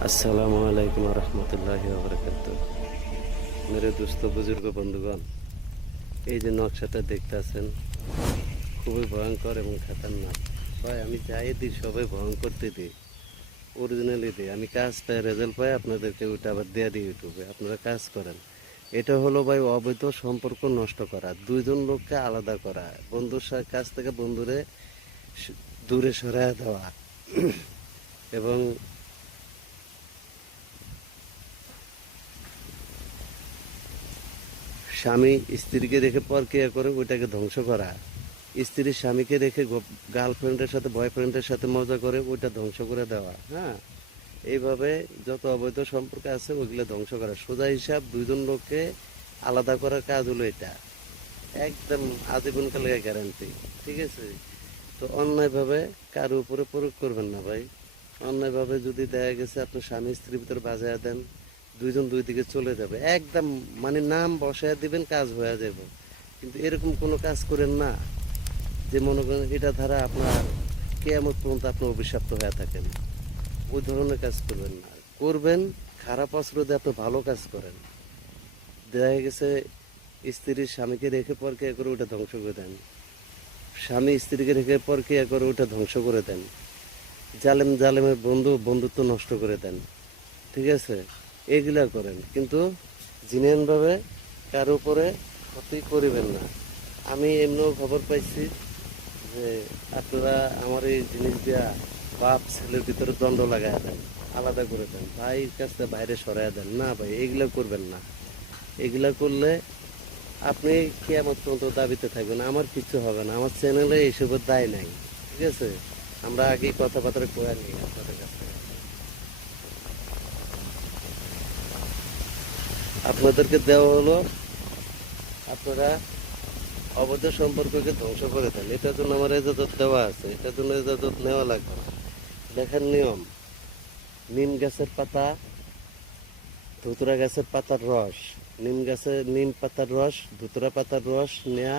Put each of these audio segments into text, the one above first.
अस्सलामु अलैकुम रहमतुल्लाहि व बरकातुहू। मेरे दोस्तों बुजुर्ग बंधुगण, এই যে নকশাটা দেখতেছেন খুবই ভয়ঙ্কর এবং খতরনাক। ভাই আমি যাই দিই সবাই ভয়ঙ্কর দিই, অরিজিনালি দিই। আমি কাজ পাই, রেজাল্ট পাই, আপনাদেরকে ওটা আবার দেওয়া দিই ইউটিউবে, আপনারা কাজ করেন। এটা হলো ভাই অবৈধ সম্পর্ক নষ্ট করা, দুইজন লোককে আলাদা করা, বন্ধুর কাছ থেকে বন্ধুরে দূরে সরায় দেওয়া এবং স্বামী স্ত্রীকে রেখে পরকিয়া করে ওইটাকে ধ্বংস করা, স্ত্রী স্বামীকে রেখে গার্লফ্রেন্ডের সাথে বয়ফ্রেন্ডের সাথে মজা করে ওইটা ধ্বংস করে দেওয়া। হ্যাঁ, এইভাবে যত অবৈধ সম্পর্ক আছে ওইগুলো ধ্বংস করা। সোজা হিসাব দুইজন লোককে আলাদা করার কাজ হলো এটা, একদম আজীবনকালে গ্যারান্টি। ঠিক আছে, তো অন্যায়ভাবে কারো উপরে প্রয়োগ করবেন না ভাই। অন্যায়ভাবে যদি দেখা গেছে আপনার স্বামী স্ত্রীর ভিতরে বাজায় দেন, দুইজন দুই দিকে চলে যাবে, একদম মানে নাম বসায় দিবেন, কাজ হয়ে যাবে। কিন্তু এরকম কোনো কাজ করেন না যে মনে করেন এটা ধারা আপনার কিয়ামত পর্যন্ত আপনি অভিশপ্ত হয়ে থাকেন। ওই ধরনের কাজ করবেন না। করবেন খারাপ অস্ত্র দিয়ে আপনি ভালো কাজ করেন। দেখা গেছে স্ত্রীর স্বামীকে রেখে পরকিয়া করে ওটা ধ্বংস করে দেন, স্বামী স্ত্রীকে রেখে পরকিয়া করে ওটা ধ্বংস করে দেন, জালেমের বন্ধুত্ব নষ্ট করে দেন। ঠিক আছে, এগুলা করেন, কিন্তু জিনিয়ানভাবে কারো উপরে ক্ষতি করিবেন না। আমি এমনিও খবর পাইছি যে আপনারা আমার এই জিনিস দিয়া বাপ ছেলের ভিতরে দ্বন্দ্ব লাগাই দেন, আলাদা করে দেন, ভাইয়ের কাছে বাইরে সরাই দেন। না ভাই, এগুলা করবেন না। এগুলা করলে আপনি কিয়ামত পর্যন্ত দাবিতে থাকবেন, আমার কিছু হবে না, আমার চ্যানেলে এইসবের দায় নাই। ঠিক আছে, আমরা আগেই কথাবার্তা করে নিই আপনাদের কাছে। আপনাদেরকে দেওয়া হলো আপনারা অবৈধ সম্পর্ককে ধ্বংস করে দেন, এটার জন্য আমার ইজাজত দেওয়া আছে, এটার জন্য ইজাজত নেওয়া লাগবে না। লেখার নিয়ম: নিম গাছের পাতা, ধুতরা গাছের পাতার রস, নিম পাতার রস, ধুতরা পাতার রস নেয়া,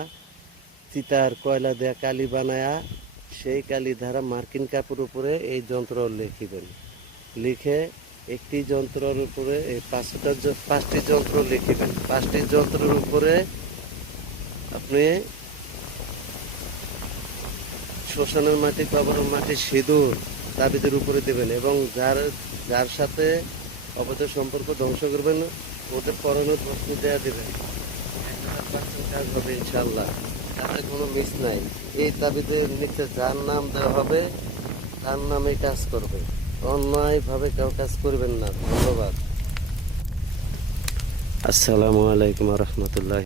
চিতার কয়লা দেয়া কালি বানায়া, সেই কালি ধারা মার্কিন কাপড় উপরে এই যন্ত্র লিখিবেন। লিখে একটি যন্ত্রের উপরে এই পাঁচটি যন্ত্র লিখিবেন। পাঁচটি যন্ত্রের উপরে আপনি শ্মশানের মাটি, কবরের মাটি, সিঁদুর তাবিদের উপরে দেবেন এবং যার সাথে অবৈধ সম্পর্ক ধ্বংস করবেন ওদের পরনের বস্তু দেওয়া দেবেন। 100% কাজ হবে ইনশাল্লাহ, তাতে কোনো মিস নাই। এই তাবিদের নিচে যার নাম দেওয়া হবে তার নামে কাজ করবে, অন্যায়ভাবে কেউ কাজ করবেন না। ধন্যবাদ। আসসালামু আলাইকুম রহমতুল্লাহ।